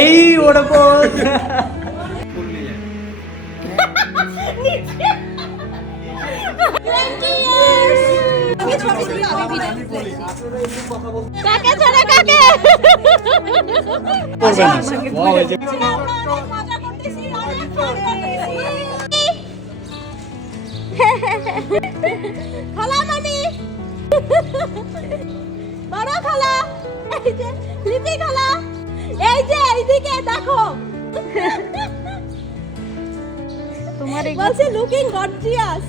এই ওটা পথ কাকে ছাড়া কাকে খালামণি বড় খালা, এই যে লিপি খালা, এই যে এইদিকে দেখো তোমার বলছে লুকিং গর্জিয়াস।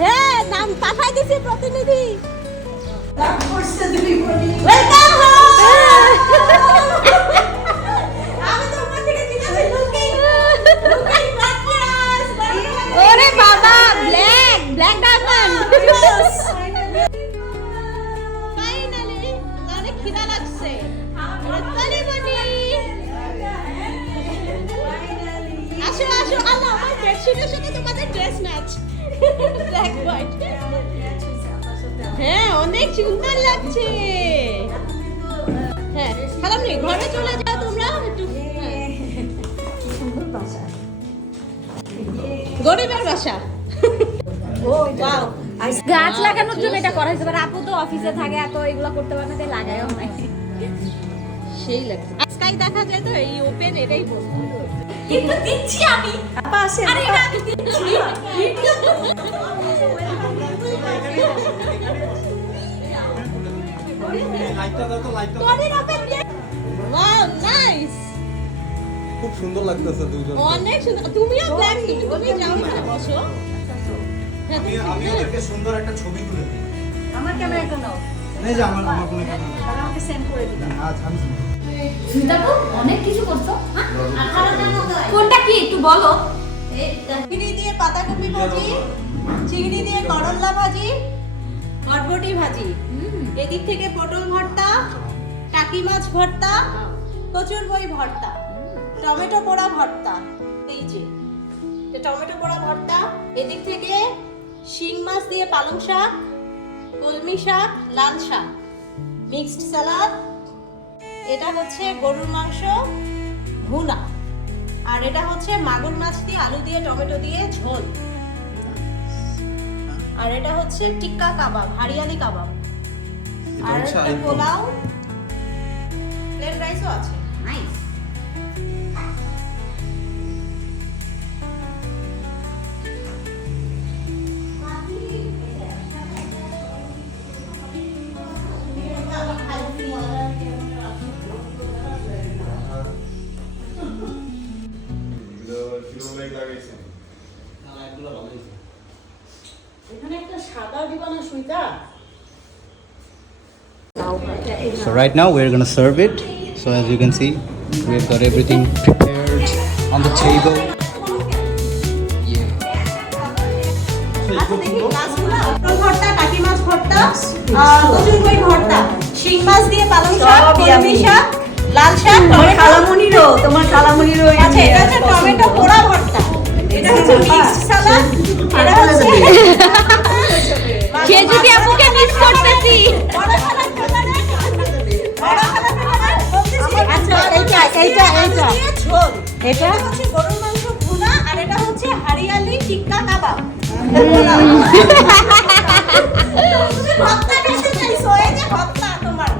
হ্যাঁ, নাম পাঠাই দিছি প্রতিনিধি। ওয়েলকাম ওরে বাবা, ব্ল্যাক ব্ল্যাক ডায়মন্ড। ফাইনালি অনেক খিদা লাগছে। আসো আসো, আল্লাহ আমার বেডশিটের সাথে তোমাদের ড্রেস ম্যাচ, ব্ল্যাক হোয়াইট। হ্যাঁ, অনেক সুন্দর লাগছে। হ্যাঁ, খালামণি ঘরে চলে যাও তোমরা একটু। গরিবের বাসা। ও ওয়াও, গাছ লাগানোর জন্য এটা করা হয়েছে। আপু তো অফিসে থাকে, এত এগুলো করতে পারে না, তাই লাগায়ও নাই। সেই লাগছে। আজকাই দেখা যায় তো এই ওপেন এটাই বলবো। কিন্তু দিচ্ছি আমি। আপা আসেন। আরে এটা আমি দিচ্ছি। লাইটটা দাও তো, লাইটটা পরের ওপেন দিয়ে। Wow, nice. খুব সুন্দর লাগতেছে দুইজন। অনেক সুন্দর। তুমিও ব্ল্যাক, তুমি যাও না বসো। আমি ওদেরকে সুন্দর একটা ছবি তুলে দিই। আমার ক্যামেরা কেন? এই যে আমার কোনো ক্যামেরা নেই। তাহলে আমাকে সেন্ড করে দিবা। আচ্ছা, আমি সুইতাপু অনেক কিছু করছো। কোনটা কি একটু বলো। চিংড়ি দিয়ে পাতাকপি ভাজি, চিংড়ি দিয়ে করলা ভাজি, বরবটি ভাজি, এদিক থেকে পটল ভর্তা, টাকি মাছ ভর্তা, কচুর বই ভর্তা, টমেটো পোড়া ভর্তা। এই যে টমেটো পোড়া ভর্তা, এদিক থেকে শিং মাছ দিয়ে পালং শাক, কলমি শাক, লাল শাক, মিক্সড সালাদ, এটা হচ্ছে গরুর মাংস ভুনা, আর এটা হচ্ছে মাগুর মাছ দিয়ে আলু দিয়ে টমেটো দিয়ে ঝোল, আর এটা হচ্ছে টিক্কা কাবাব, হারিয়ালি কাবাব, আর একটা পোলাও, প্লেন রাইসও আছে। Nice. So right now we're gonna serve it. So as you can see, we've got everything prepared on the table. ভর্তা, টাকি মাছ ভর্তা, কচুর বই ভর্তা, শিং মাছ দিয়ে পালং শাক, কলমি শাক, লাল শাক, তোমার খালামণিরও আচ্ছা, এটা হচ্ছে টমেটো পোড়া ভর্তা, এটা হচ্ছে মিক্সড সালাদ, এটা হচ্ছে খেজুরি আপুকে মিস করতেছি। আচ্ছা, এইটা ঝোল, এটা হচ্ছে গরুর মাংস ভুনা, আর এটা হচ্ছে হারিয়ালি টিক্কা কাবাব। ভর্তা খেতে চাইছো, এই যে ভর্তা তোমার।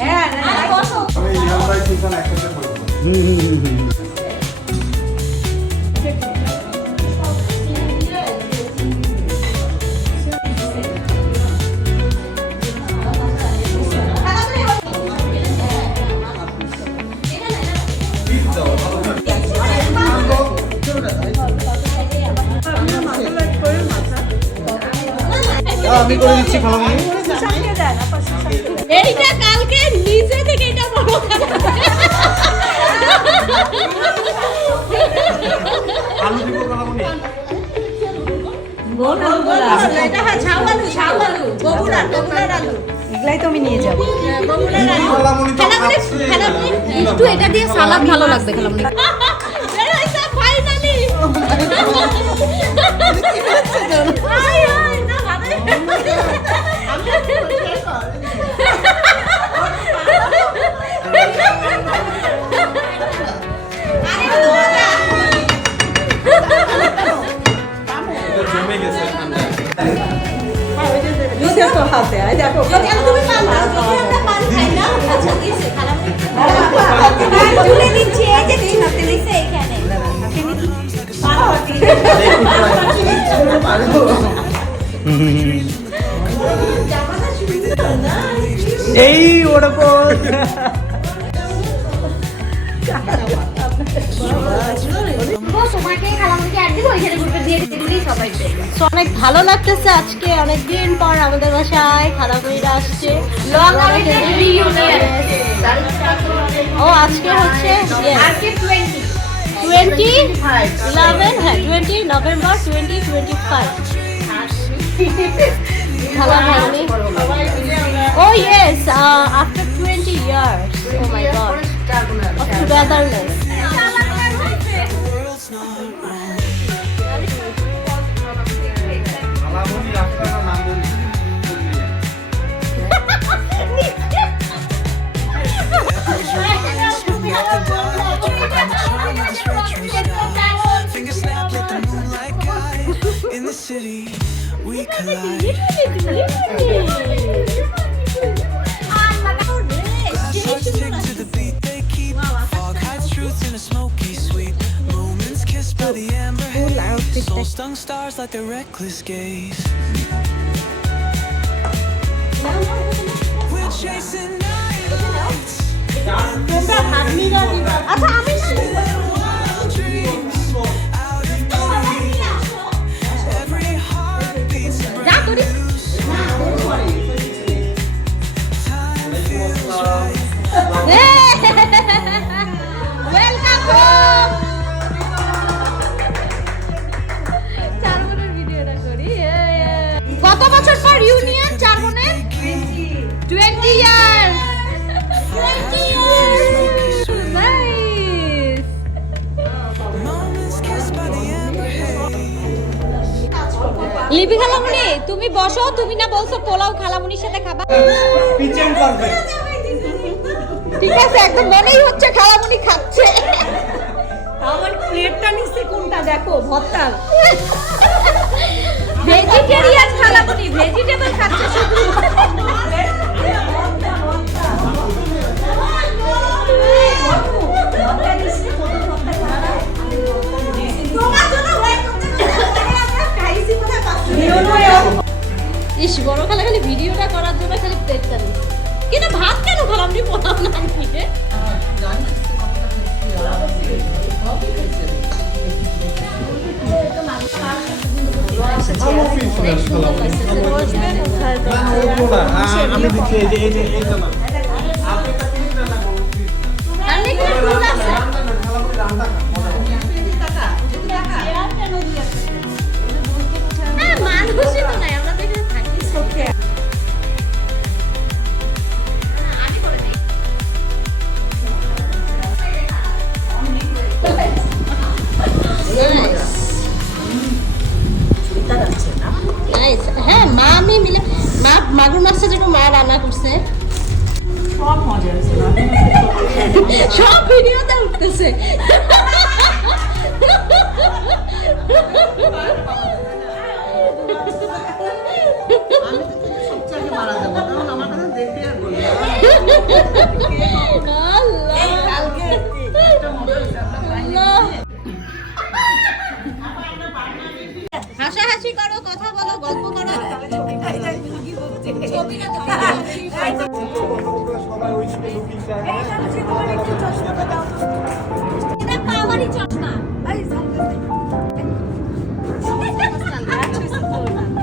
হ্যাঁ, আমি ইহান ভাই সুলতান একসাথে করব। আমি করে দিচ্ছি খালামণি। এইটা কালকে নিজে থেকে এটা বড় আলু দিব খালামণি। এটা হ্যাঁ ঝাউ আলু বগুড়ার আলু এগুলাই তো আমি নিয়ে যাবো। বগুড়ার আলু খালামণি একটু এটা দিয়ে সালাদ ভালো লাগবে খালামণি। বের হইছে ফাইনালি আয় আয় না ভালো দিছে তো হাতে, এই দেখো। তুমি পান দাও যদি আমরা পান খাই না আচ্ছা দিছে খালামণি তুলে দিচ্ছি এই যে দিন হাতে দিছে এখানে এই ওরকম তোমাকে খালামণিকে অ্যাড দিব, ওইখানে গ্রুপে দিয়ে দিলেই সবাই দেখবে। তো অনেক ভালো লাগতেছে আজকে অনেকদিন পর আমাদের বাসায় খালামণিরা আসছে লং আওয়ারের রিইউনিয়ন। ও আজকে হচ্ছে আজকে 20 11 হ্যাঁ 20 নভেম্বর 2025 ভালো ভালো Oh yes, after 20 years. Oh my God. Of togetherness. Fingers snap like the moonlight guide. In the city, we collide. Hearts tick to the beat they keep. Fog hides truth in a smoky sweep. Moments kissed by the amber haze. Soul stung stars like their reckless gaze. We're chasing nights. তোমরা ভাগ্নিরা দিবা আচ্ছা আমি Wild dreams. Out in the breeze. Every heart beats a যা করি time feels right. Welcome চার বোনের ভিডিওটা করি কত বছর পর ইউনিয়ন চার বোনের 20 years 20 years nice Moments kissed by the amber haze. লিপি খালামণি তুমি বসো তুমি না বলছো পোলাও খালামণির সাথে খাবা পিচেন পারফেক্ট ঠিক আছে একদম মনেই হচ্ছে খালামণি খাচ্ছে আমার প্লেটটা নিচে কোনটা দেখো, ভর্তা। ভেজিটেরিয়ান খালামণি ভেজিটেবল খাচ্ছে শুধু ইস বড় খালা খালি ভিডিওটা করার জন্য খালি প্লেটটা নিচ্ছে কিন্তু ভাত কেন খালামণি পোলাও না নিয়ে আমি দিচ্ছি এই যে এইটা না রান্না করে ফুল আছে হ্যাঁ মানুষই তো নাই আমরা তো এখানে থাকি ওকে আমি করে দিই নাইস হ্যাঁ মা আমি মিলে মা মাগুর মাছটা যেরকম মা রান্না করছে সব মজা হয়েছে। সব ভিডিওতে উঠতেছে হাসাহাসি করো কথা বলো গল্প করো ছবিটা তো এটা পাওয়ারই চশমা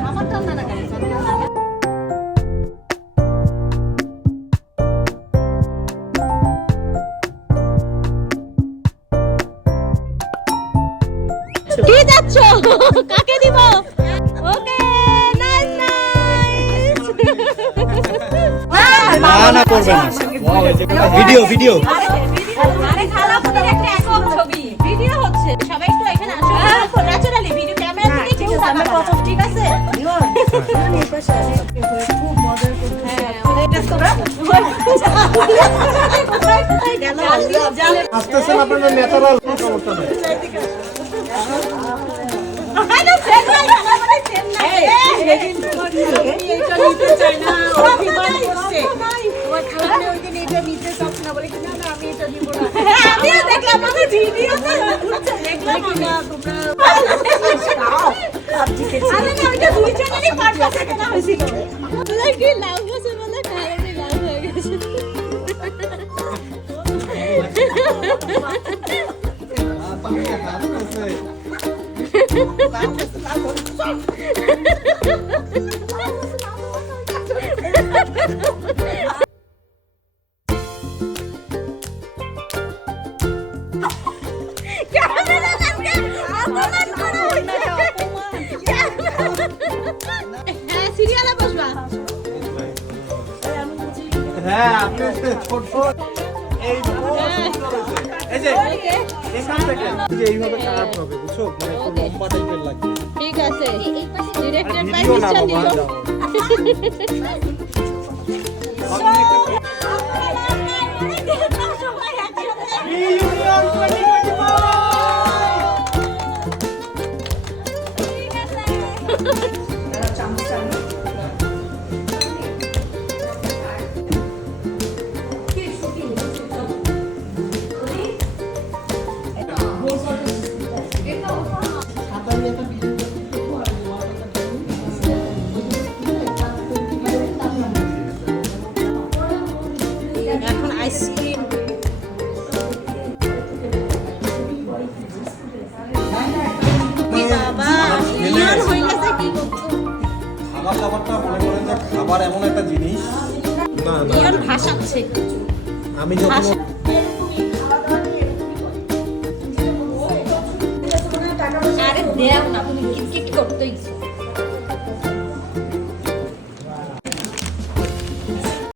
আমার তো না গাড়ি কি যাচ্ছ কাকে দিব ও না করবে না ভিডিও ভিডিও আরে খালাপুদের একটা একক ছবি ভিডিও হচ্ছে সবাই একটু এখানে আসো ন্যাচারালি ভিডিও ক্যামেরা থেকে কেউ যাবে না ঠিক আছে খুব মজা করতে হ্যাঁ এটা তোরা আসতেছে না আপনাদের ন্যাচারাল সমস্যা নেই সিরিয়ালে বসবা হ্যাঁ আপনি ছোট এই এই যে এখান থেকে এই যে এইভাবে খারাপ হবে বুঝছো মানে একটু লম্বা টাইপের লাগবে ঠিক আছে ডিরেক্টেড বাই ভিডিও না মিস্টার বাবা দিলো এখন আইসক্রিম বাবা ইয়ার হয়ে গেছে কি করছো খাবার দাবারটা মনে করেন যে খাবার এমন একটা জিনিস না না ইয়ার ভাষাচ্ছে আমি যখন ভাষা আরে দেও না